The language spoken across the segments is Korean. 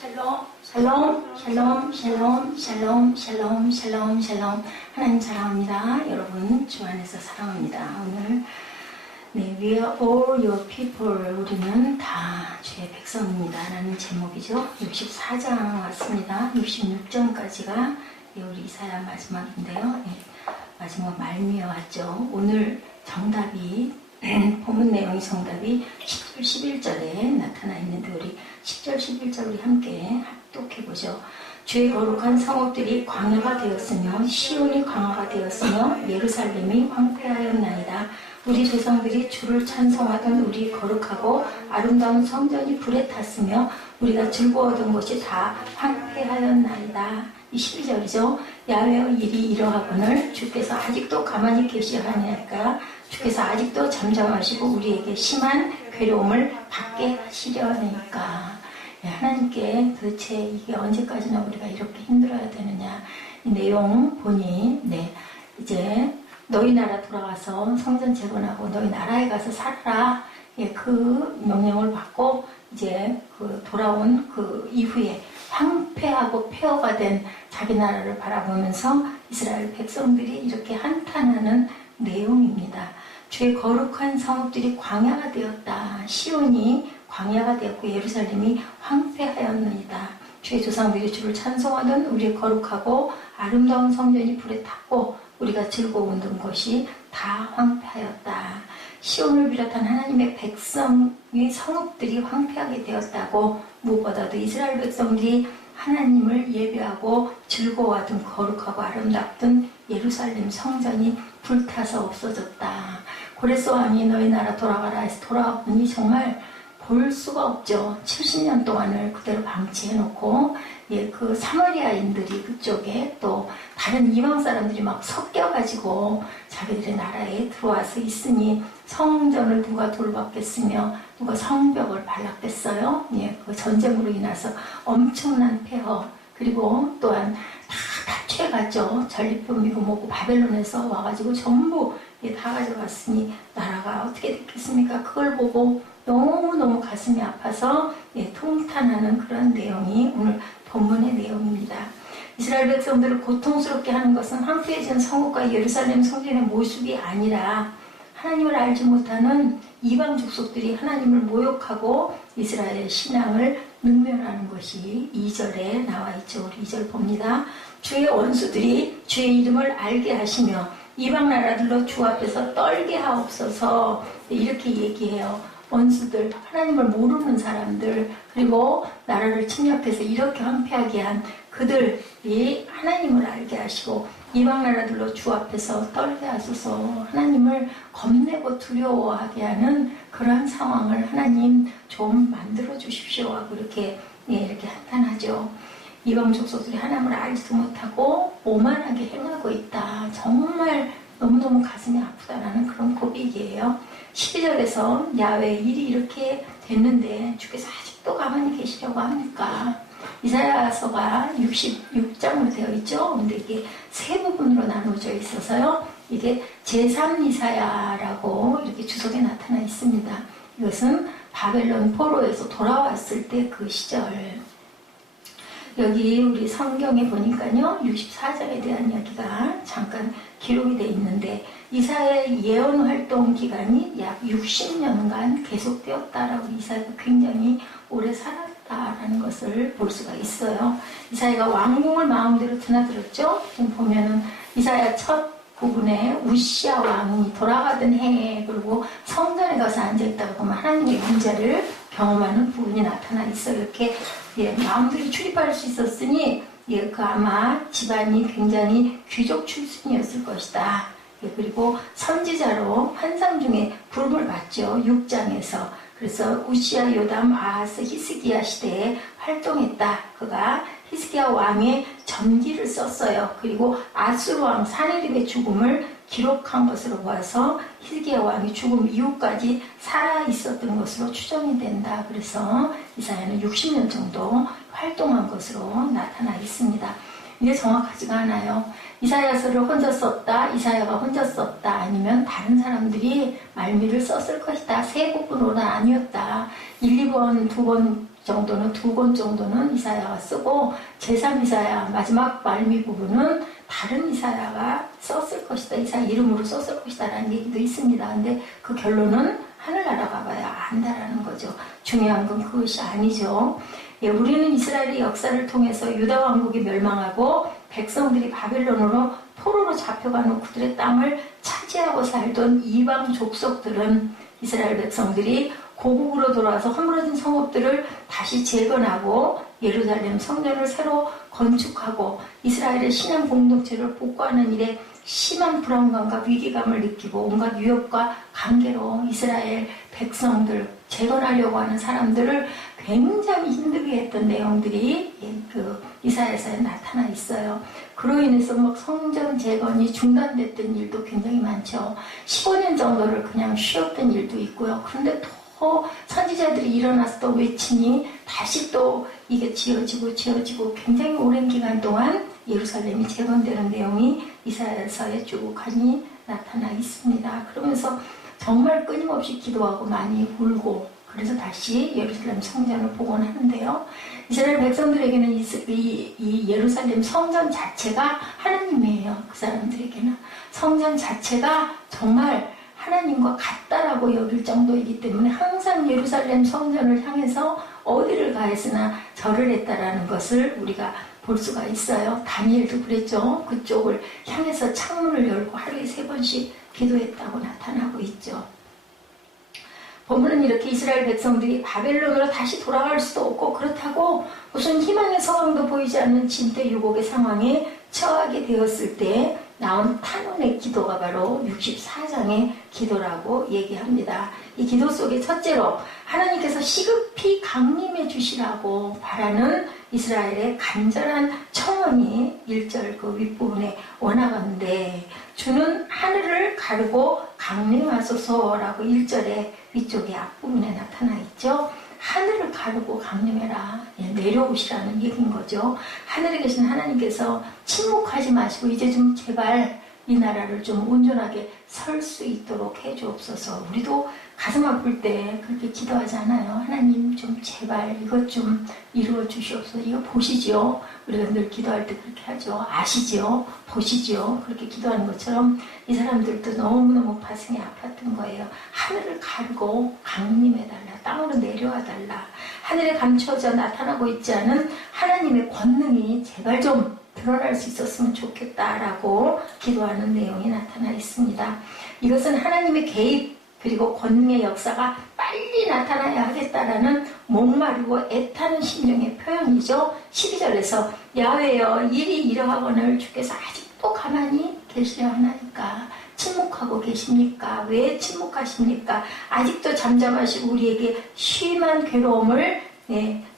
샬롬, 샬롬, 샬롬, 샬롬, 샬롬, 샬롬, 샬롬, 샬롬. 하나님 사랑합니다. 여러분 주 안에서 사랑합니다. 오늘 We are all your people. 우리는 다 주의 백성입니다. 라는 제목이죠. 64장 왔습니다. 66장까지가 우리 이사야 마지막인데요. 마지막 말미에 왔죠. 오늘 정답이 본문 내용의 정답이 10절 11절에 나타나 있는데 우리 10절 11절 우리 함께 합독해보죠. 주의 거룩한 성읍들이 광야가 되었으며 시온이 광야가 되었으며 예루살렘이 황폐하였나이다. 우리 조상들이 주를 찬송하던 우리 거룩하고 아름다운 성전이 불에 탔으며 우리가 즐거워하던 것이 다 황폐하였나이다. 이 12절이죠. 야훼의 일이 이러하거늘 주께서 아직도 가만히 계시하니까 주께서 아직도 잠잠하시고 우리에게 심한 괴로움을 받게 하시려니까. 하나님께 도대체 이게 언제까지나 우리가 이렇게 힘들어야 되느냐. 이 내용 보니 이제 너희 나라 돌아가서 성전 재건하고 너희 나라에 가서 살아라. 그 명령을 받고 이제 그 돌아온 그 이후에 황폐하고 폐허가 된 자기 나라를 바라보면서 이스라엘 백성들이 이렇게 한탄하는 내용입니다. 주의 거룩한 성읍들이 광야가 되었다. 시온이 광야가 되었고 예루살렘이 황폐하였느니라. 주의 조상들이 주를 찬송하던 우리의 거룩하고 아름다운 성전이 불에 탔고 우리가 즐거워하던 것이 다 황폐하였다. 시온을 비롯한 하나님의 백성의 성읍들이 황폐하게 되었다고 무엇보다도 이스라엘 백성들이 하나님을 예배하고 즐거워하던 거룩하고 아름답던 예루살렘 성전이 불타서 없어졌다. 고레스 왕이 너희 나라 돌아가라 해서 돌아보니 정말 볼 수가 없죠. 70년 동안을 그대로 방치해놓고 그 사마리아인들이 그쪽에 또 다른 이방 사람들이 막 섞여가지고 자기들의 나라에 들어와서 있으니 성전을 누가 돌봤겠으며 누가 성벽을 발랐겠어요. 그 전쟁으로 인해서 엄청난 폐허 그리고 또한 다 탈취해갔죠. 전리품이고 뭐고 바벨론에서 와가지고 전부 다 가져갔으니 나라가 어떻게 됐겠습니까? 그걸 보고 너무너무 가슴이 아파서 통탄하는 그런 내용이 오늘 본문의 내용입니다. 이스라엘 백성들을 고통스럽게 하는 것은 황폐해진 성읍과 예루살렘 성전의 모습이 아니라 하나님을 알지 못하는 이방 족속들이 하나님을 모욕하고 이스라엘 신앙을 능멸하는 것이 2절에 나와 있죠. 우리 2절 봅니다. 주의 원수들이 주의 이름을 알게 하시며 이방 나라들로 주 앞에서 떨게 하옵소서. 이렇게 얘기해요. 원수들, 하나님을 모르는 사람들, 그리고 나라를 침략해서 이렇게 황폐하게 한 그들이 하나님을 알게 하시고 이방 나라들로 주 앞에서 떨게 하소서. 하나님을 겁내고 두려워하게 하는 그러한 상황을 하나님 좀 만들어 주십시오 하고 이렇게 한탄하죠. 이방 족속들이 하나님을 알지도 못하고 오만하게 행하고 있다. 정말 너무너무 가슴이 아프다라는 그런 고백이에요. 12절에서 야훼의 일이 이렇게 됐는데 주께서 아직도 가만히 계시려고 합니까? 이사야서가 66장으로 되어 있죠. 근데 이게 세 부분으로 나누어져 있어서요. 이게 제3이사야라고 이렇게 주석에 나타나 있습니다. 이것은 바벨론 포로에서 돌아왔을 때 그 시절. 여기 우리 성경에 보니까요. 64장에 대한 이야기가 잠깐 기록이 되어 있는데 이사야의 예언 활동 기간이 약 60년간 계속되었다라고 이사야가 굉장히 오래 살았다라는 것을 볼 수가 있어요. 이사야가 왕궁을 마음대로 드나들었죠. 지금 보면은 이사야 첫 부분에 우시야 왕이 돌아가던 해에 그리고 성전에 가서 앉아있다가 보면 하나님의 임재를 경험하는 부분이 나타나 있어요. 이렇게 마음들이 출입할 수 있었으니 그 아마 집안이 굉장히 귀족 출신이었을 것이다. 그리고 선지자로 환상 중에 부름을 받죠. 6장에서. 그래서 우시야, 요담, 아하스, 히스기야 시대에 활동했다. 그가 히스기야 왕의 전기를 썼어요. 그리고 아수르 왕 사네립의 죽음을 기록한 것으로 봐서 히스기야 왕이 죽음 이후까지 살아 있었던 것으로 추정이 된다. 그래서 이사야는 60년 정도 활동한 것으로 나타나 있습니다. 이게 정확하지가 않아요. 이사야서를 혼자 썼다, 이사야가 혼자 썼다, 아니면 다른 사람들이 말미를 썼을 것이다. 세 부분으로 나뉘었다. 1, 2번, 2번 정도는, 2권 정도는 이사야가 쓰고 제3이사야 마지막 말미 부분은 다른 이사야가 썼을 것이다. 이사야 이름으로 썼을 것이다 라는 얘기도 있습니다. 근데 그 결론은 하늘나라 가봐야 안다라는 거죠. 중요한 건 그것이 아니죠. 예, 우리는 이스라엘의 역사를 통해서 유다 왕국이 멸망하고 백성들이 바벨론으로 포로로 잡혀간 후 그들의 땅을 차지하고 살던 이방 족속들은 이스라엘 백성들이 고국으로 돌아와서 허물어진 성읍들을 다시 재건하고 예루살렘 성전을 새로 건축하고 이스라엘의 신앙 공동체를 복구하는 일에 심한 불안감과 위기감을 느끼고 온갖 위협과 관계로 이스라엘 백성들, 재건하려고 하는 사람들을 굉장히 힘들게 했던 내용들이 그 이사야서에 나타나 있어요. 그로 인해서 막 성전 재건이 중단됐던 일도 굉장히 많죠. 15년 정도를 그냥 쉬었던 일도 있고요. 그런데 또 선지자들이 일어나서 또 외치니 다시 또 이게 지어지고 굉장히 오랜 기간 동안 예루살렘이 재건되는 내용이 이사야서에 쭉 간이 나타나 있습니다. 그러면서 정말 끊임없이 기도하고 많이 울고 그래서 다시 예루살렘 성전을 복원하는데요. 이스라엘 백성들에게는 이 예루살렘 성전 자체가 하나님이에요. 그 사람들에게는 성전 자체가 정말 하나님과 같다라고 여길 정도이기 때문에 항상 예루살렘 성전을 향해서 어디를 가했으나 절을 했다라는 것을 우리가 볼 수가 있어요. 다니엘도 그랬죠. 그쪽을 향해서 창문을 열고 하루에 3번씩 기도했다고 나타나고 있죠. 본문은 이렇게 이스라엘 백성들이 바벨론으로 다시 돌아갈 수도 없고 그렇다고 무슨 희망의 서방도 보이지 않는 진대 유곡의 상황에 처하게 되었을 때 나온 탄원의 기도가 바로 64장의 기도라고 얘기합니다. 이 기도 속에 첫째로 하나님께서 시급히 강림해 주시라고 바라는 이스라엘의 간절한 청원이 1절 그 윗부분에 원하건대 주는 하늘을 가르고 강림하소서라고 1절의 위쪽에 앞부분에 나타나 있죠. 하늘을 가르고 강림해라. 내려오시라는 얘기인 거죠. 하늘에 계신 하나님께서 침묵하지 마시고 이제 좀 제발 이 나라를 좀 온전하게 설 수 있도록 해주옵소서. 우리도 가슴 아플 때 그렇게 기도하잖아요. 하나님 좀 제발 이것 좀 이루어 주시옵소서. 이거 보시지요. 우리가 늘 기도할 때 그렇게 하죠. 아시지요. 보시지요. 그렇게 기도하는 것처럼 이 사람들도 너무너무 가슴이 아팠던 거예요. 하늘을 가르고 강림해달라. 땅으로 내려와 달라. 하늘에 감추어져 나타나고 있지 않은 하나님의 권능이 제발 좀 드러날 수 있었으면 좋겠다라고 기도하는 내용이 나타나 있습니다. 이것은 하나님의 개입 그리고 권능의 역사가 빨리 나타나야 하겠다라는 목마르고 애타는 심령의 표현이죠. 12절에서 야훼여 일이 이러하거늘 주께서 아직도 가만히 계시려 하나이까? 침묵하고 계십니까? 왜 침묵하십니까? 아직도 잠잠하시고 우리에게 심한 괴로움을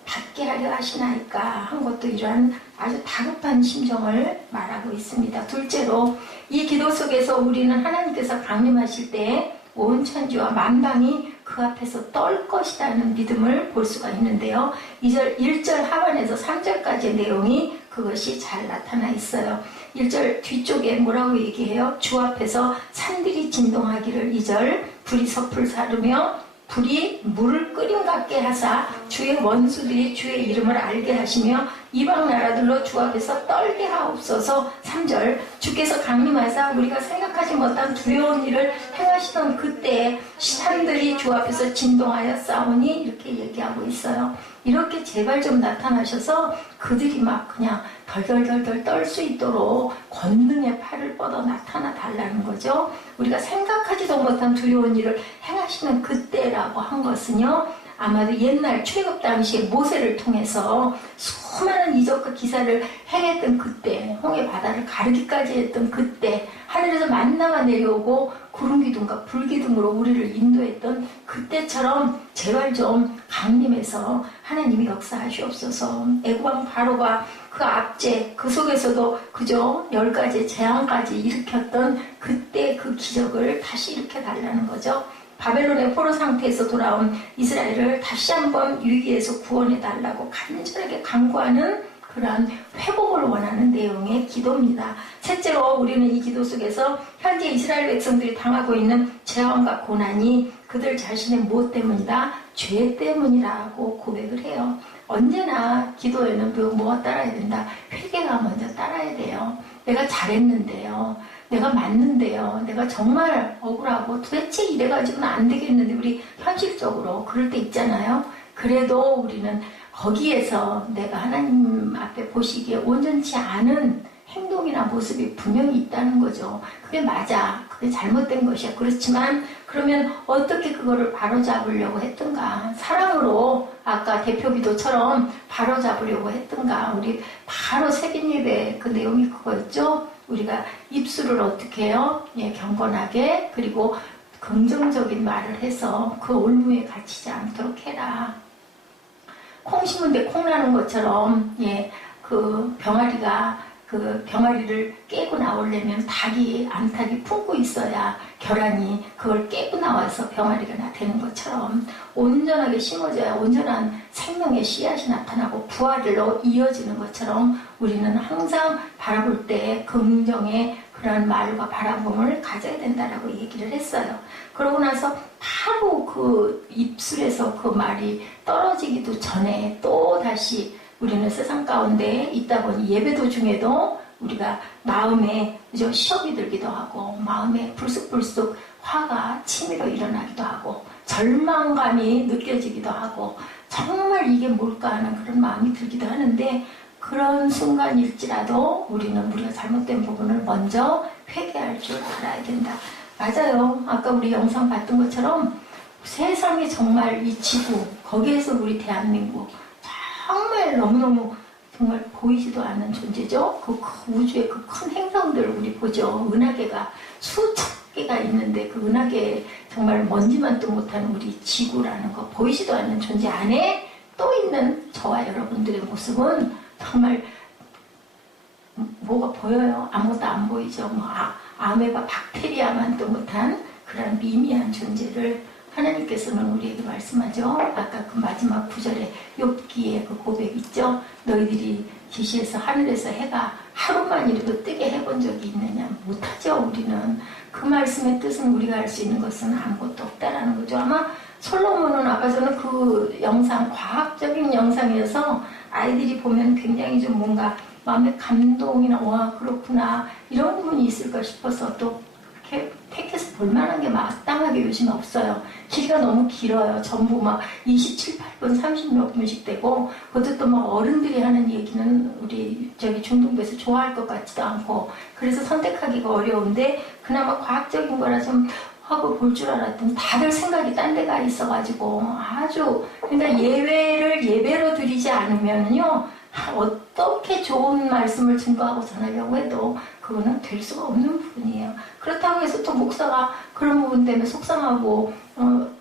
받게 하려 하시나이까 한 것도 이러한 아주 다급한 심정을 말하고 있습니다. 둘째로 이 기도 속에서 우리는 하나님께서 강림하실 때 온 천지와 만방이 그 앞에서 떨 것이라는 믿음을 볼 수가 있는데요. 1절 하반에서 3절까지의 내용이 그것이 잘 나타나 있어요. 1절 뒤쪽에 뭐라고 얘기해요? 주 앞에서 산들이 진동하기를 2절 불이 섭을 사르며 불이 물을 끓임 같게 하사 주의 원수들이 주의 이름을 알게 하시며 이방 나라들로 주 앞에서 떨게 하옵소서. 3절 주께서 강림하사 우리가 생각하지 못한 두려운 일을 행하시던 그때에 산들이 주 앞에서 진동하여 싸우니 이렇게 얘기하고 있어요. 이렇게 제발 좀 나타나셔서 그들이 막 그냥 덜덜덜덜 떨 수 있도록 권능의 팔을 뻗어 나타나 달라는 거죠. 우리가 생각하지도 못한 두려운 일을 행하시는 그때라고 한 것은요. 아마도 옛날 출애굽 당시에 모세를 통해서 수많은 이적과 기사를 행했던 그때, 홍해 바다를 가르기까지 했던 그때, 하늘에서 만나가 내려오고 구름 기둥과 불 기둥으로 우리를 인도했던 그때처럼 제발 좀 강림해서 하나님이 역사하시옵소서. 애굽왕 바로가 그 압제, 그 속에서도 그저 10가지 재앙까지 일으켰던 그때 그 기적을 다시 일으켜달라는 거죠. 바벨론의 포로 상태에서 돌아온 이스라엘을 다시 한번 위기에서 구원해달라고 간절하게 간구하는 그런 회복을 원하는 내용의 기도입니다. 셋째로 우리는 이 기도 속에서 현재 이스라엘 백성들이 당하고 있는 재앙과 고난이 그들 자신의 무엇 때문이다? 죄 때문이라고 고백을 해요. 언제나 기도에는 뭐가 따라야 된다? 회개가 먼저 따라야 돼요. 내가 잘했는데요. 내가 맞는데요. 내가 정말 억울하고 도대체 이래가지고는 안 되겠는데 우리 현실적으로 그럴 때 있잖아요. 그래도 우리는 거기에서 내가 하나님 앞에 보시기에 온전치 않은 행동이나 모습이 분명히 있다는 거죠. 그게 맞아. 그게 잘못된 것이야. 그렇지만 그러면 어떻게 그거를 바로잡으려고 했던가. 사랑으로 아까 대표기도처럼 바로잡으려고 했던가. 우리 바로 새벽 예배 그 내용이 그거였죠. 우리가 입술을 어떻게 해요? 예, 경건하게 그리고 긍정적인 말을 해서 그 올무에 갇히지 않도록 해라. 콩 심은데 콩 나는 것처럼 예, 그 병아리를 깨고 나오려면 암탉이 품고 있어야 결란이 그걸 깨고 나와서 병아리가 되는 것처럼 온전하게 심어져야 온전한 생명의 씨앗이 나타나고 부활로 이어지는 것처럼 우리는 항상 바라볼 때 긍정의 그런 말과 바라봄을 가져야 된다라고 얘기를 했어요. 그러고 나서 바로 그 입술에서 그 말이 떨어지기도 전에 또 다시 우리는 세상 가운데 있다 보니 예배 도중에도 우리가 마음에 시험이 들기도 하고 마음에 불쑥불쑥 화가 치밀어 일어나기도 하고 절망감이 느껴지기도 하고 정말 이게 뭘까 하는 그런 마음이 들기도 하는데 그런 순간일지라도 우리는 우리가 잘못된 부분을 먼저 회개할 줄 알아야 된다. 맞아요. 아까 우리 영상 봤던 것처럼 세상에 정말 이 지구 거기에서 우리 대한민국 정말 너무너무 정말 보이지도 않는 존재죠. 그 우주의 그 큰 행성들 우리 보죠. 은하계가 수천 개가 있는데 그 은하계에 정말 먼지만도 못하는 우리 지구라는 거 보이지도 않는 존재 안에 또 있는 저와 여러분들의 모습은 정말 뭐가 보여요? 아무것도 안 보이죠. 아메바 박테리아만도 못한 그런 미미한 존재를 하나님께서는 우리에게 말씀하죠. 아까 그 마지막 구절에 욥기의 그 고백 있죠. 너희들이 지시에서 하늘에서 해가 하루만이라도 뜨게 해본 적이 있느냐? 못하죠. 우리는. 그 말씀의 뜻은 우리가 할 수 있는 것은 아무것도 없다라는 거죠. 아마 솔로몬은 아까 저는 그 영상, 과학적인 영상이어서 아이들이 보면 굉장히 좀 뭔가 마음의 감동이나 와 그렇구나 이런 부분이 있을까 싶어서 또 그렇게 택해서 볼만한 게 마땅하게 요즘 없어요. 길이가 너무 길어요. 전부 막 27, 8분, 30몇 분씩 되고 그것도 또 막 어른들이 하는 얘기는 우리 중동부에서 좋아할 것 같지도 않고 그래서 선택하기가 어려운데 그나마 과학적인 거라 좀 하고 볼 줄 알았더니 다들 생각이 딴 데가 있어가지고 아주 그러니까 예외를 예배로 드리지 않으면요 어떻게 좋은 말씀을 증거하고 전하려고 해도 그거는 될 수가 없는 부분이에요. 그렇다고 해서 또 목사가 그런 부분 때문에 속상하고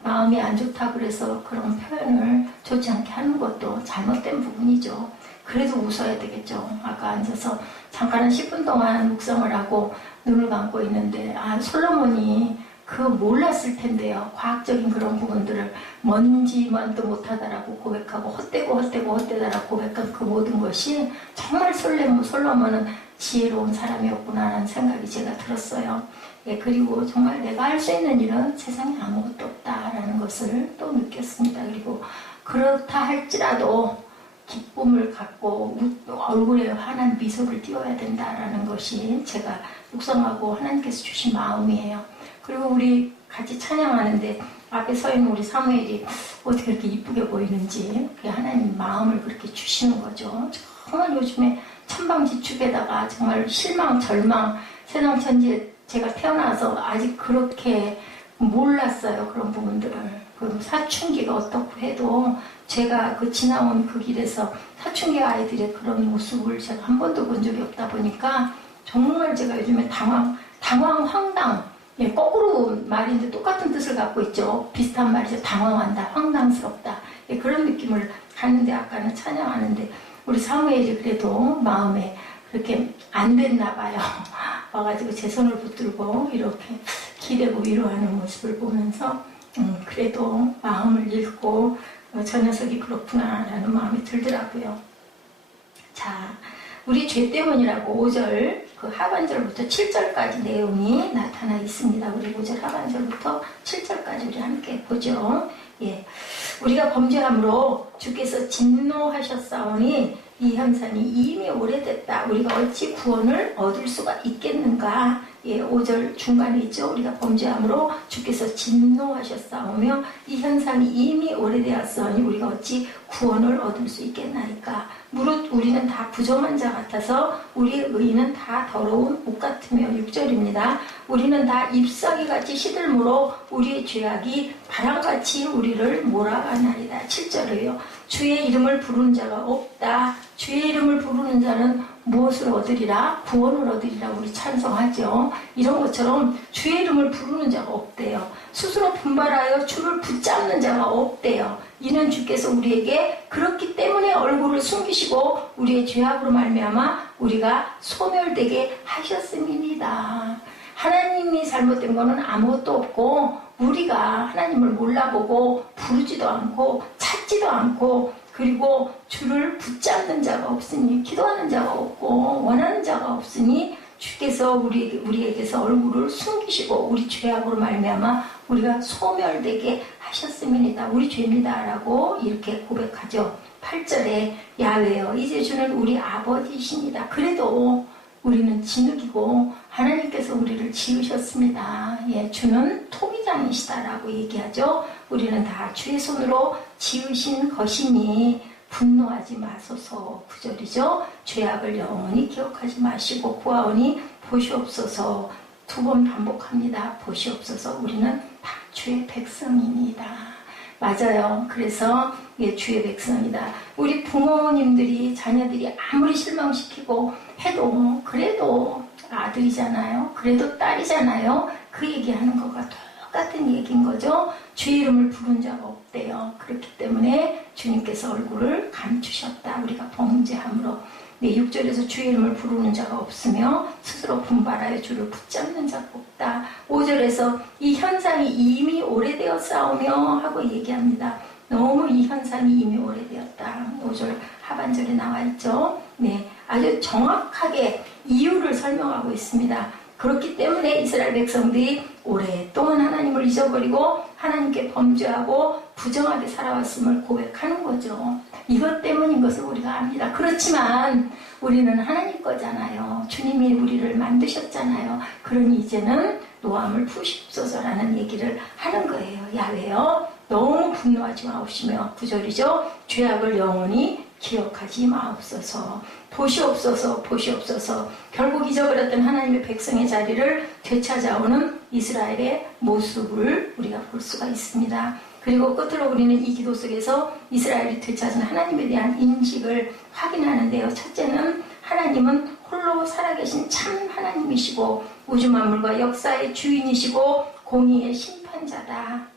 마음이 안 좋다 그래서 그런 표현을 좋지 않게 하는 것도 잘못된 부분이죠. 그래도 웃어야 되겠죠. 아까 앉아서 잠깐 한 10분 동안 묵상을 하고 눈을 감고 있는데 솔로몬이 그 몰랐을 텐데요. 과학적인 그런 부분들을 먼지만도 못하다라고 고백하고 헛되다라고 고백한 그 모든 것이 정말 솔로몬은 지혜로운 사람이었구나라는 생각이 제가 들었어요. 예, 그리고 정말 내가 할 수 있는 일은 세상에 아무것도 없다라는 것을 또 느꼈습니다. 그리고 그렇다 할지라도 기쁨을 갖고 얼굴에 환한 미소를 띄워야 된다라는 것이 제가 묵상하고 하나님께서 주신 마음이에요. 그리고 우리 같이 찬양하는데 앞에 서 있는 우리 사무엘이 어떻게 이렇게 이쁘게 보이는지 하나님 마음을 그렇게 주시는 거죠. 정말 요즘에 천방지축에다가 정말 실망, 절망, 세상 천지에 제가 태어나서 아직 그렇게 몰랐어요. 그런 부분들을. 그 사춘기가 어떻고 해도 제가 그 지나온 그 길에서 사춘기 아이들의 그런 모습을 제가 한 번도 본 적이 없다 보니까 정말 제가 요즘에 황당. 예, 거꾸로 말인데 똑같은 뜻을 갖고 있죠. 비슷한 말이죠. 당황한다, 황당스럽다. 예, 그런 느낌을 갖는데 아까는 찬양하는데 우리 사무엘이 그래도 마음에 그렇게 안 됐나 봐요. 와가지고 제 손을 붙들고 이렇게 기대고 위로하는 모습을 보면서 그래도 마음을 읽고 저 녀석이 그렇구나라는 마음이 들더라고요. 자, 우리 죄 때문이라고 5절 그 하반절부터 7절까지 내용이 나타나 있습니다. 우리 5절 하반절부터 7절까지 우리 함께 보죠. 예, 우리가 범죄함으로 주께서 진노하셨사오니 이 현상이 이미 오래됐다. 우리가 어찌 구원을 얻을 수가 있겠는가? 예, 5절 중간에 있죠. 우리가 범죄함으로 주께서 진노하셨사오며 이 현상이 이미 오래되었으니 우리가 어찌 구원을 얻을 수 있겠나이까? 무릇 우리는 다 부정한 자 같아서 우리의 의는 다 더러운 옷 같으며 6절입니다. 우리는 다 잎사귀같이 시들므로 우리의 죄악이 바람같이 우리를 몰아가나이다. 7절이에요. 주의 이름을 부르는 자가 없다. 주의 이름을 부르는 자는 무엇을 얻으리라? 구원을 얻으리라 우리 찬송하죠. 이런 것처럼 주의 이름을 부르는 자가 없대요. 스스로 분발하여 주를 붙잡는 자가 없대요. 이는 주께서 우리에게 그렇기 때문에 얼굴을 숨기시고 우리의 죄악으로 말미암아 우리가 소멸되게 하셨음이니이다. 하나님이 잘못된 거는 아무것도 없고 우리가 하나님을 몰라보고 부르지도 않고 찾지도 않고 그리고 주를 붙잡는 자가 없으니 기도하는 자가 없고 원하는 자가 없으니 주께서 우리에게서 얼굴을 숨기시고 우리 죄악으로 말미암아 우리가 소멸되게 하셨음이니이다. 우리 죄입니다라고 이렇게 고백하죠. 8절에 야훼여 이제 주는 우리 아버지이십니다. 그래도 우리는 진흙이고 하나님께서 우리를 지으셨습니다. 예, 주는 토기장이시다라고 얘기하죠. 우리는 다 주의 손으로 지으신 것이니 분노하지 마소서. 9절이죠. 죄악을 영원히 기억하지 마시고 구하오니 보시옵소서. 2번 반복합니다. 보시옵소서. 우리는 다 주의 백성입니다. 맞아요. 그래서 예, 주의 백성이다. 우리 부모님들이 자녀들이 아무리 실망시키고 해도 그래도 아들이잖아요. 그래도 딸이잖아요. 그 얘기하는 거가 똑같은 얘기인 거죠. 주의 이름을 부른 자가 없대요. 그렇기 때문에 주님께서 얼굴을 감추셨다. 우리가 범죄함으로. 네, 6절에서 주의 이름을 부르는 자가 없으며 스스로 분발하여 주를 붙잡는 자가 없다. 5절에서 이 현상이 이미 오래되어 싸우며 하고 얘기합니다. 너무 이 현상이 이미 오래되었다. 5절 하반절에 나와 있죠. 네, 아주 정확하게 이유를 설명하고 있습니다. 그렇기 때문에 이스라엘 백성들이 오랫동안 하나님을 잊어버리고 하나님께 범죄하고 부정하게 살아왔음을 고백하는 거죠. 이것 때문인 것을 우리가 압니다. 그렇지만 우리는 하나님 거잖아요. 주님이 우리를 만드셨잖아요. 그러니 이제는 노함을 푸시옵소서라는 얘기를 하는 거예요. 야훼여 너무 분노하지 마옵시며 9절이죠. 죄악을 영원히 기억하지 마옵소서. 보시옵소서. 보시옵소서. 결국 잊어버렸던 하나님의 백성의 자리를 되찾아오는 이스라엘의 모습을 우리가 볼 수가 있습니다. 그리고 끝으로 우리는 이 기도 속에서 이스라엘이 되찾은 하나님에 대한 인식을 확인하는데요. 첫째는 하나님은 홀로 살아계신 참 하나님이시고 우주 만물과 역사의 주인이시고 공의의 심판자다.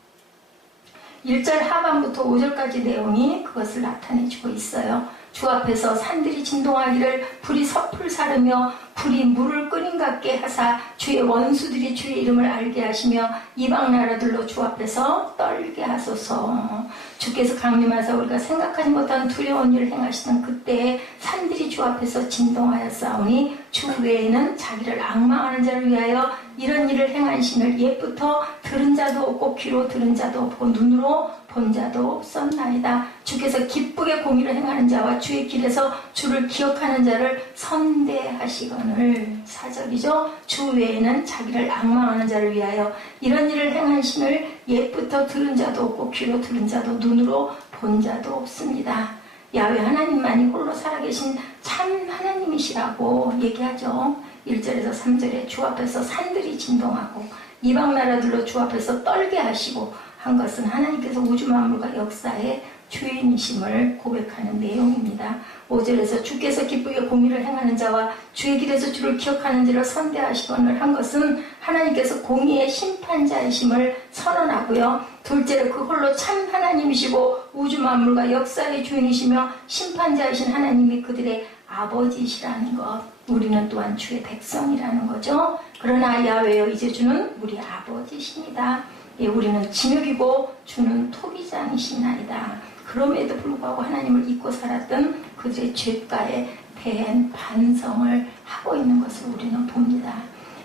1절 하반부터 5절까지 내용이 그것을 나타내주고 있어요. 주 앞에서 산들이 진동하기를 불이 섭을 사르며 불이 물을 끓인 같게 하사 주의 원수들이 주의 이름을 알게 하시며 이방 나라들로 주 앞에서 떨게 하소서. 주께서 강림하사 우리가 생각하지 못한 두려운 일을 행하시던 그때에 산들이 주 앞에서 진동하였사오니 주 외에는 자기를 앙망하는 자를 위하여 이런 일을 행한 신을 옛부터 들은 자도 없고 귀로 들은 자도 없고 눈으로 본 자도 없었나이다. 주께서 기쁘게 공의를 행하는 자와 주의 길에서 주를 기억하는 자를 선대하시거늘. 4절이죠. 주 외에는 자기를 앙망하는 자를 위하여 이런 일을 행한 신을 옛부터 들은 자도 없고 귀로 들은 자도 눈으로 본 자도 없습니다. 야훼 하나님만이 홀로 살아계신 참 하나님이시라고 얘기하죠. 1절에서 3절에 주 앞에서 산들이 진동하고 이방 나라들로 주 앞에서 떨게 하시고 한 것은 하나님께서 우주 만물과 역사의 주인이심을 고백하는 내용입니다. 5절에서 주께서 기쁘게 공의를 행하는 자와 주의 길에서 주를 기억하는 자를 선대하시거늘 한 것은 하나님께서 공의의 심판자이심을 선언하고요. 둘째로 그 홀로 참 하나님이시고 우주 만물과 역사의 주인이시며 심판자이신 하나님이 그들의 아버지시라는 것. 우리는 또한 주의 백성이라는 거죠. 그러나 야훼여 이제 주는 우리 아버지십니다. 예, 우리는 진흙이고 주는 토기장이시나이다. 그럼에도 불구하고 하나님을 잊고 살았던 그들의 죄가에 대한 반성을 하고 있는 것을 우리는 봅니다.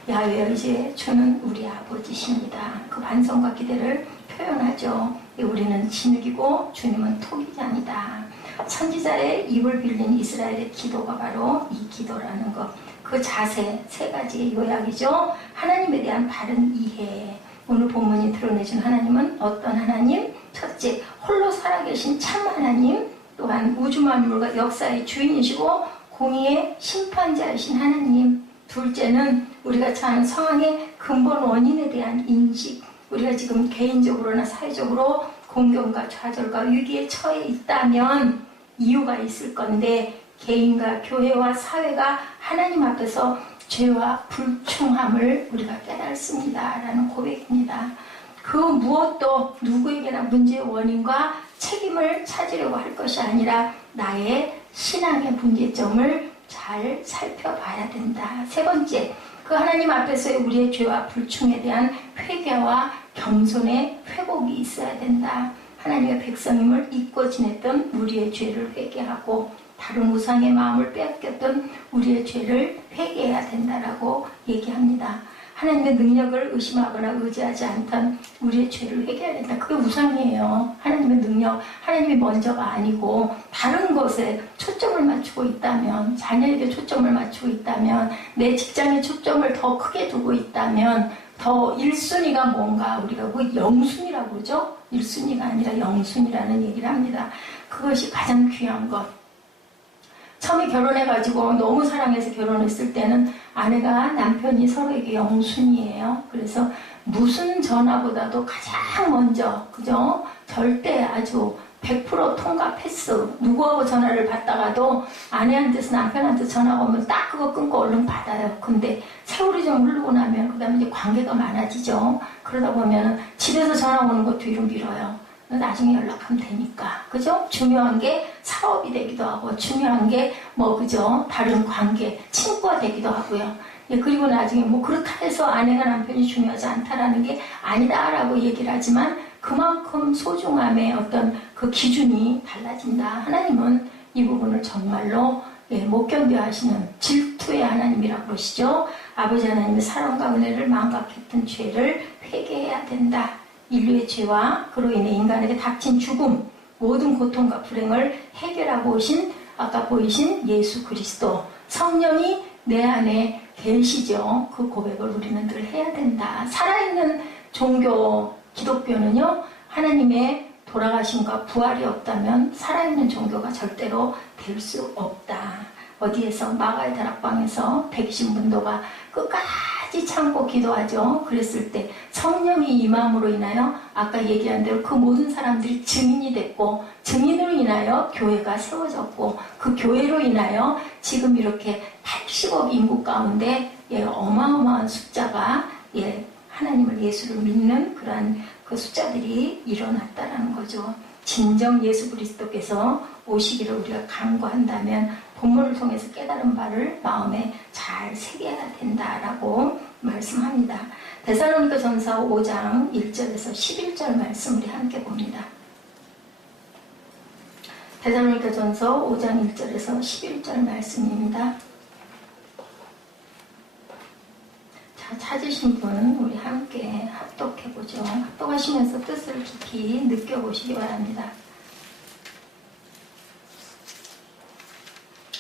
야훼 이제 주는 우리 아버지십니다. 그 반성과 기대를 표현하죠. 우리는 진흙이고 주님은 토기장이다. 선지자의 입을 빌린 이스라엘의 기도가 바로 이 기도라는 것. 그 자세 세 가지의 요약이죠. 하나님에 대한 바른 이해. 오늘 본문이 드러내준 하나님은 어떤 하나님? 첫째, 홀로 살아계신 참 하나님. 또한 우주 만물과 역사의 주인이시고 공의의 심판자이신 하나님. 둘째는 우리가 처한 상황의 근본 원인에 대한 인식. 우리가 지금 개인적으로나 사회적으로 공경과 좌절과 위기에 처해 있다면 이유가 있을 건데 개인과 교회와 사회가 하나님 앞에서 죄와 불충함을 우리가 깨닫습니다. 라는 고백입니다. 그 무엇도 누구에게나 문제의 원인과 책임을 찾으려고 할 것이 아니라 나의 신앙의 문제점을 잘 살펴봐야 된다. 세 번째, 그 하나님 앞에서의 우리의 죄와 불충에 대한 회개와 겸손의 회복이 있어야 된다. 하나님의 백성임을 잊고 지냈던 우리의 죄를 회개하고 다른 우상의 마음을 빼앗겼던 우리의 죄를 회개해야 된다라고 얘기합니다. 하나님의 능력을 의심하거나 의지하지 않던 우리의 죄를 회개해야 된다. 그게 우상이에요. 하나님의 능력, 하나님이 먼저가 아니고 다른 것에 초점을 맞추고 있다면, 자녀에게 초점을 맞추고 있다면, 내 직장에 초점을 더 크게 두고 있다면 더 1순위가 뭔가 우리가 뭐 영순위라고 그러죠? 1순위가 아니라 영순위라는 얘기를 합니다. 그것이 가장 귀한 것. 처음에 결혼해가지고 너무 사랑해서 결혼했을 때는 아내가 남편이 서로에게 영순이에요. 그래서 무슨 전화보다도 가장 먼저, 그죠? 절대 아주 100% 통과 패스. 누구하고 전화를 받다가도 아내한테서 남편한테 전화가 오면 딱 그거 끊고 얼른 받아요. 근데 세월이 좀 흐르고 나면 그 다음에 이제 관계가 많아지죠. 그러다 보면 집에서 전화 오는 것도 뒤로 밀어요. 나중에 연락하면 되니까. 그죠? 중요한 게 사업이 되기도 하고, 중요한 게 그죠? 다른 관계, 친구가 되기도 하고요. 예, 그리고 나중에 그렇다 해서 아내가 남편이 중요하지 않다라는 게 아니다라고 얘기를 하지만 그만큼 소중함의 어떤 그 기준이 달라진다. 하나님은 이 부분을 정말로 못 견뎌 하시는 질투의 하나님이라고 그러시죠. 아버지 하나님의 사랑과 은혜를 망각했던 죄를 회개해야 된다. 인류의 죄와 그로 인해 인간에게 닥친 죽음, 모든 고통과 불행을 해결하고 오신 아까 보이신 예수 그리스도, 성령이 내 안에 계시죠. 그 고백을 우리는 늘 해야 된다. 살아있는 종교, 기독교는요, 하나님의 돌아가심과 부활이 없다면 살아있는 종교가 절대로 될 수 없다. 어디에서 마가의 다락방에서 백신문도가 끝까지 참고 기도하죠. 그랬을 때 성령이 임함으로 인하여 아까 얘기한 대로 그 모든 사람들이 증인이 됐고, 증인으로 인하여 교회가 세워졌고, 그 교회로 인하여 지금 이렇게 80억 인구 가운데 어마어마한 숫자가 하나님을 예수를 믿는 그러한 그 숫자들이 일어났다라는 거죠. 진정 예수 그리스도께서 오시기를 우리가 간구한다면 본문을 통해서 깨달은 바를 마음에 잘 새겨야 된다라고 말씀합니다. 데살로니가 전서 5장 1절에서 11절 말씀 우리 함께 봅니다. 데살로니가 전서 5장 1절에서 11절 말씀입니다. 자, 찾으신 분 우리 함께 합독해보죠. 합독하시면서 뜻을 깊이 느껴보시기 바랍니다.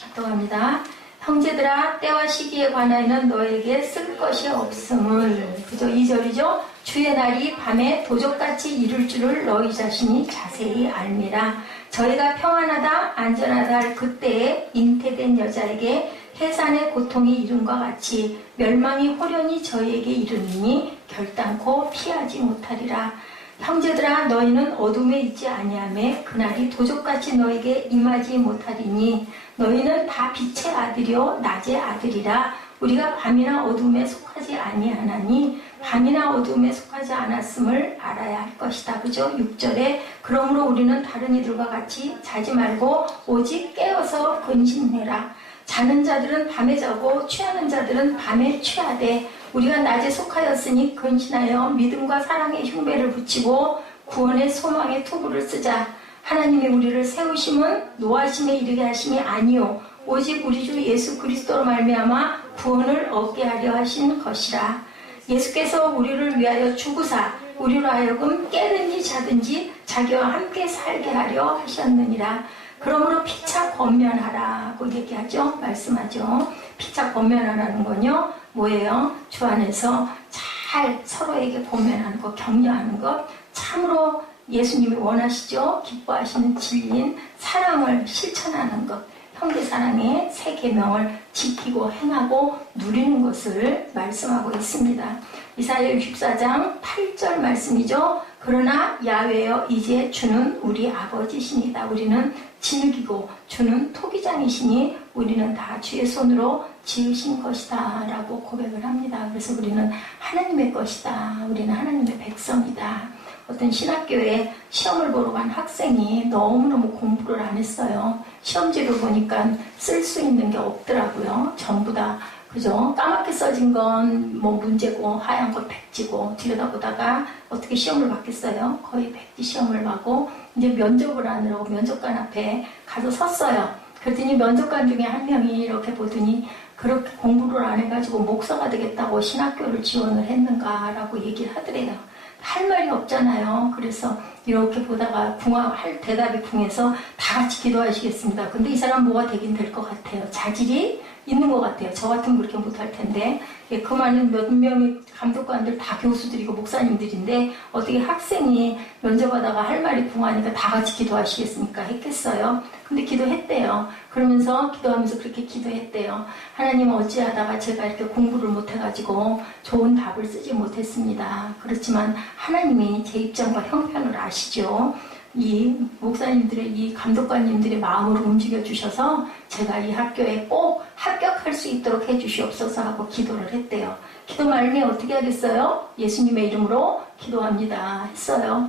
합독합니다. 형제들아, 때와 시기에 관하여는 너에게 쓸 것이 없음을. 그죠? 2절이죠. 주의 날이 밤에 도적같이 이룰 줄을 너희 자신이 자세히 알미라. 저희가 평안하다 안전하다 할 그때에 잉태된 여자에게 해산의 고통이 이름과 같이 멸망이 호련히 저희에게 이르니 결단코 피하지 못하리라. 형제들아, 너희는 어둠에 있지 아니하매 그날이 도적같이 너에게 임하지 못하리니 너희는 다 빛의 아들이요 낮의 아들이라. 우리가 밤이나 어둠에 속하지 아니하나니 밤이나 어둠에 속하지 않았음을 알아야 할 것이다. 그죠? 6절에 그러므로 우리는 다른 이들과 같이 자지 말고 오직 깨어서 근신해라. 자는 자들은 밤에 자고 취하는 자들은 밤에 취하되 우리가 낮에 속하였으니 근신하여 믿음과 사랑의 흉배를 붙이고 구원의 소망의 투구를 쓰자. 하나님이 우리를 세우심은 노하심에 이르게 하심이 아니요 오직 우리 주 예수 그리스도로 말미암아 구원을 얻게 하려 하신 것이라. 예수께서 우리를 위하여 죽으사 우리로 하여금 깨든지 자든지 자기와 함께 살게 하려 하셨느니라. 그러므로 피차 권면하라고 얘기하죠. 말씀하죠. 피차 권면하라는 건요. 뭐예요? 주 안에서 잘 서로에게 권면하는 것, 격려하는 것, 참으로 예수님이 원하시죠. 기뻐하시는 진리인 사랑을 실천하는 것, 형제사랑의 새 계명을 지키고 행하고 누리는 것을 말씀하고 있습니다. 이사야 64장 8절 말씀이죠. 그러나 야훼여 이제 주는 우리 아버지시니다. 우리는 진흙이고 주는 토기장이시니 우리는 다 주의 손으로 지으신 것이다 라고 고백을 합니다. 그래서 우리는 하나님의 것이다. 우리는 하나님의 백성이다. 어떤 신학교에 시험을 보러 간 학생이 너무너무 공부를 안 했어요. 시험지를 보니까 쓸 수 있는 게 없더라고요. 전부 다 그죠? 까맣게 써진 건 뭐 문제고 하얀 건 백지고 들여다보다가 어떻게 시험을 받겠어요? 거의 백지 시험을 하고 이제 면접을 하느라고 면접관 앞에 가서 섰어요. 그랬더니 면접관 중에 한 명이 이렇게 보더니 그렇게 공부를 안 해가지고 목사가 되겠다고 신학교를 지원을 했는가라고 얘기를 하더래요. 할 말이 없잖아요. 그래서 이렇게 보다가 할 대답이 궁해서 다 같이 기도하시겠습니다. 근데 이 사람 뭐가 되긴 될 것 같아요. 자질이 있는 것 같아요. 저 같으면 그렇게 못할 텐데. 그 많은 몇 명의 감독관들 다 교수들이고 목사님들인데 어떻게 학생이 면접하다가 할 말이 궁하니까 다 같이 기도하시겠습니까? 했겠어요. 근데 기도했대요. 그러면서 기도하면서 그렇게 기도했대요. 하나님 어찌하다가 제가 이렇게 공부를 못해가지고 좋은 답을 쓰지 못했습니다. 그렇지만 하나님이 제 입장과 형편을 아시죠. 이 목사님들의 이 감독관님들의 마음을 움직여 주셔서 제가 이 학교에 꼭 합격할 수 있도록 해주시옵소서 하고 기도를 했대요. 기도 말미에 어떻게 하겠어요? 예수님의 이름으로 기도합니다 했어요.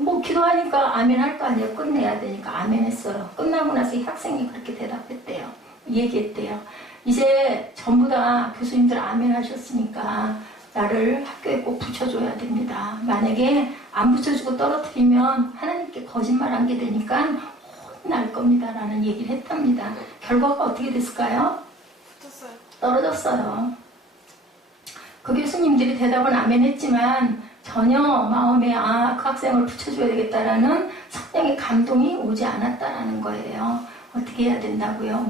뭐 기도하니까 아멘 할 거 아니에요. 끝내야 되니까 아멘 했어요. 끝나고 나서 이 학생이 그렇게 대답했대요. 얘기했대요. 이제 전부 다 교수님들 아멘 하셨으니까 나를 학교에 꼭 붙여줘야 됩니다. 만약에 안 붙여주고 떨어뜨리면 하나님께 거짓말한 게 되니까 혼날 겁니다. 라는 얘기를 했답니다. 결과가 어떻게 됐을까요? 떨어졌어요. 그 교수님들이 대답은 아멘 했지만 전혀 마음에 그 학생을 붙여줘야 되겠다라는 성령의 감동이 오지 않았다라는 거예요. 어떻게 해야 된다고요?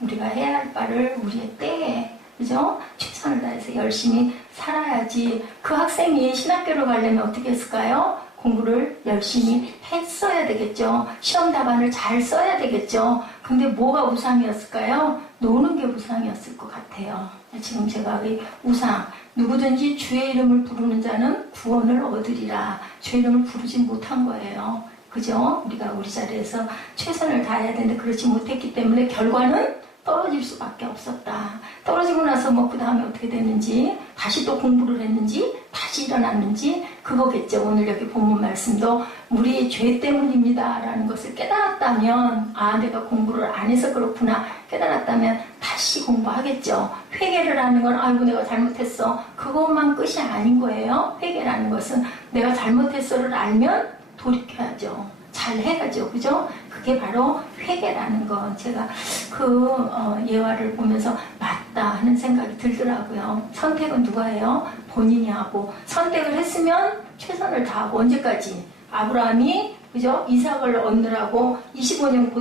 우리가 해야 할 바를 우리의 때에 그죠? 최선을 다해서 열심히 살아야지. 그 학생이 신학교를 가려면 어떻게 했을까요? 공부를 열심히 했어야 되겠죠. 시험 답안을 잘 써야 되겠죠. 근데 뭐가 우상이었을까요? 노는 게 우상이었을 것 같아요. 지금 제가 이 우상, 누구든지 주의 이름을 부르는 자는 구원을 얻으리라. 주의 이름을 부르지 못한 거예요. 그죠? 우리가 우리 자리에서 최선을 다해야 되는데 그렇지 못했기 때문에 결과는 떨어질 수밖에 없었다. 떨어지고 나서 뭐 그 다음에 어떻게 됐는지, 다시 또 공부를 했는지, 다시 일어났는지, 그거겠죠. 오늘 여기 본문 말씀도 우리의 죄 때문입니다 라는 것을 깨달았다면, 내가 공부를 안 해서 그렇구나 깨달았다면 다시 공부하겠죠. 회개를 하는 건 아이고 내가 잘못했어. 그것만 끝이 아닌 거예요. 회개라는 것은 내가 잘못했어를 알면 돌이켜야죠. 잘 해야죠. 그죠? 그게 바로 회개라는 거. 제가 예화를 보면서 맞다 하는 생각이 들더라고요. 선택은 누가 해요? 본인이 하고. 선택을 했으면 최선을 다하고 언제까지? 아브라함이 그죠? 이삭을 얻느라고 25년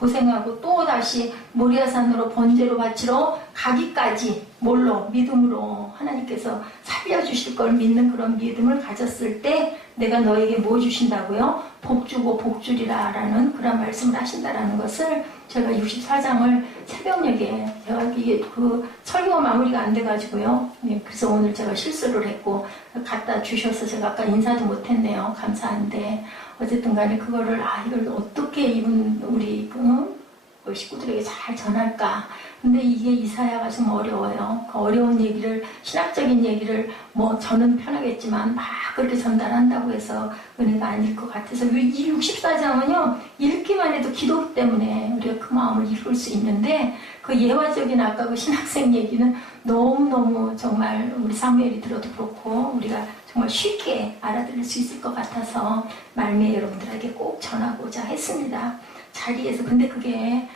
고생하고 또 다시 모리아산으로 번제로 바치러 가기까지 뭘로? 믿음으로 하나님께서 살려주실 걸 믿는 그런 믿음을 가졌을 때 내가 너에게 뭐 주신다고요? 복 주고 복 주리라 라는 그런 말씀을 하신다라는 것을 제가 64장을 새벽녘에 제가 이게 설교가 마무리가 안 돼가지고요. 그래서 오늘 제가 실수를 했고 갖다 주셔서 제가 아까 인사도 못했네요. 감사한데 어쨌든 간에 그거를 이걸 어떻게 우리 식구들에게 잘 전할까. 근데 이게 이사야가 좀 어려워요. 그 어려운 얘기를, 신학적인 얘기를 저는 편하겠지만 막 그렇게 전달한다고 해서 은혜가 아닐 것 같아서 이 64장은요 읽기만 해도 기도기 때문에 우리가 그 마음을 이룰 수 있는데 그 예화적인 아까 그 신학생 얘기는 너무너무 정말 우리 사무엘이 들어도 그렇고 우리가 정말 쉽게 알아들을 수 있을 것 같아서 말미에 여러분들에게 꼭 전하고자 했습니다. 자리에서. 근데 그게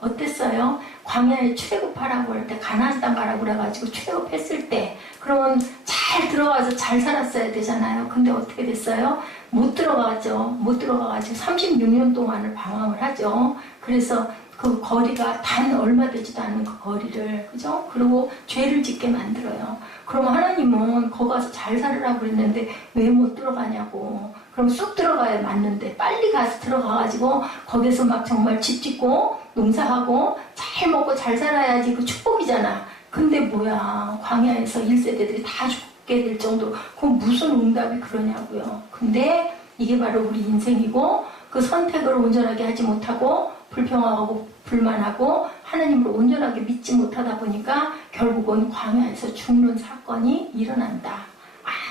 어땠어요? 광야에 출애굽하라고 할 때 가나안 땅 가라고 그래가지고 출애굽했을 때 그러면 잘 들어가서 잘 살았어야 되잖아요. 근데 어떻게 됐어요? 못 들어가죠. 못 들어가가지고 36년 동안을 방황을 하죠. 그래서 그 거리가 단 얼마 되지도 않은 그 거리를, 그죠? 그리고 죄를 짓게 만들어요. 그럼 하나님은 거기 가서 잘 살으라고 그랬는데 왜 못 들어가냐고. 그럼 쑥 들어가야 맞는데 빨리 가서 들어가가지고 거기서 막 정말 집 짓고 농사하고 잘 먹고 잘 살아야지 그 축복이잖아. 근데 뭐야, 광야에서 1세대들이 다 죽게 될 정도로 그건 무슨 응답이 그러냐고요. 근데 이게 바로 우리 인생이고 그 선택을 온전하게 하지 못하고 불평하고 불만하고 하나님을 온전하게 믿지 못하다 보니까 결국은 광야에서 죽는 사건이 일어난다.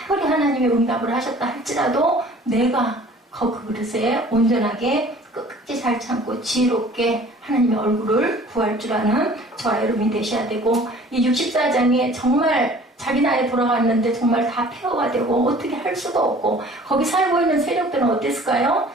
아무리 하나님의 응답을 하셨다 할지라도 내가 그 그릇에 온전하게 끝까지 잘 참고 지혜롭게 하나님의 얼굴을 구할 줄 아는 저와 여러분이 되셔야 되고, 이 64장에 정말 자기 나라에 돌아갔는데 정말 다 폐허가 되고 어떻게 할 수도 없고 거기 살고 있는 세력들은 어땠을까요?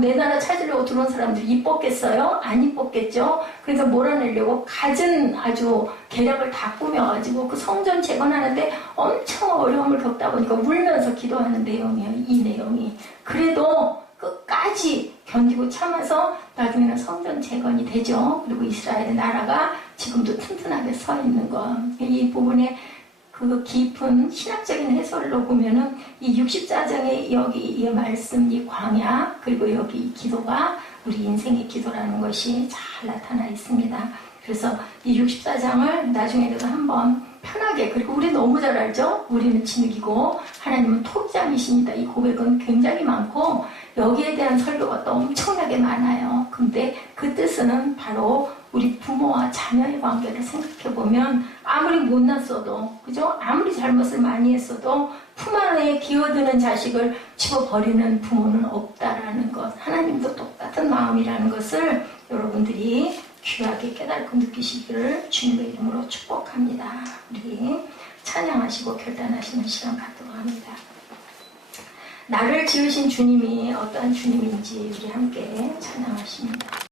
내 나라 찾으려고 들어온 사람들이 이뻤겠어요? 안 이뻤겠죠? 그래서 몰아내려고 갖은 아주 계략을 다 꾸며가지고 그 성전 재건하는데 엄청 어려움을 겪다 보니까 울면서 기도하는 내용이에요. 이 내용이. 그래도 끝까지 견디고 참아서 나중에는 성전 재건이 되죠. 그리고 이스라엘의 나라가 지금도 튼튼하게 서 있는 것. 이 부분에 그 깊은 신학적인 해설로 보면은 이 64장의 여기 이 말씀, 이 광야, 그리고 여기 이 기도가 우리 인생의 기도라는 것이 잘 나타나 있습니다. 그래서 이 64장을 나중에라도 한번 편하게, 그리고 우리 너무 잘 알죠? 우리는 진흙이고 하나님은 토기장이십니다. 이 고백은 굉장히 많고 여기에 대한 설교가 또 엄청나게 많아요. 근데 그 뜻은 바로 우리 부모와 자녀의 관계를 생각해보면 아무리 못났어도, 그죠? 아무리 잘못을 많이 했어도 품 안에 기어드는 자식을 집어버리는 부모는 없다라는 것, 하나님도 똑같은 마음이라는 것을 여러분들이 귀하게 깨닫고 느끼시기를 주님의 이름으로 축복합니다. 우리 찬양하시고 결단하시는 시간 갖도록 합니다. 나를 지으신 주님이 어떠한 주님인지 우리 함께 찬양하십니다.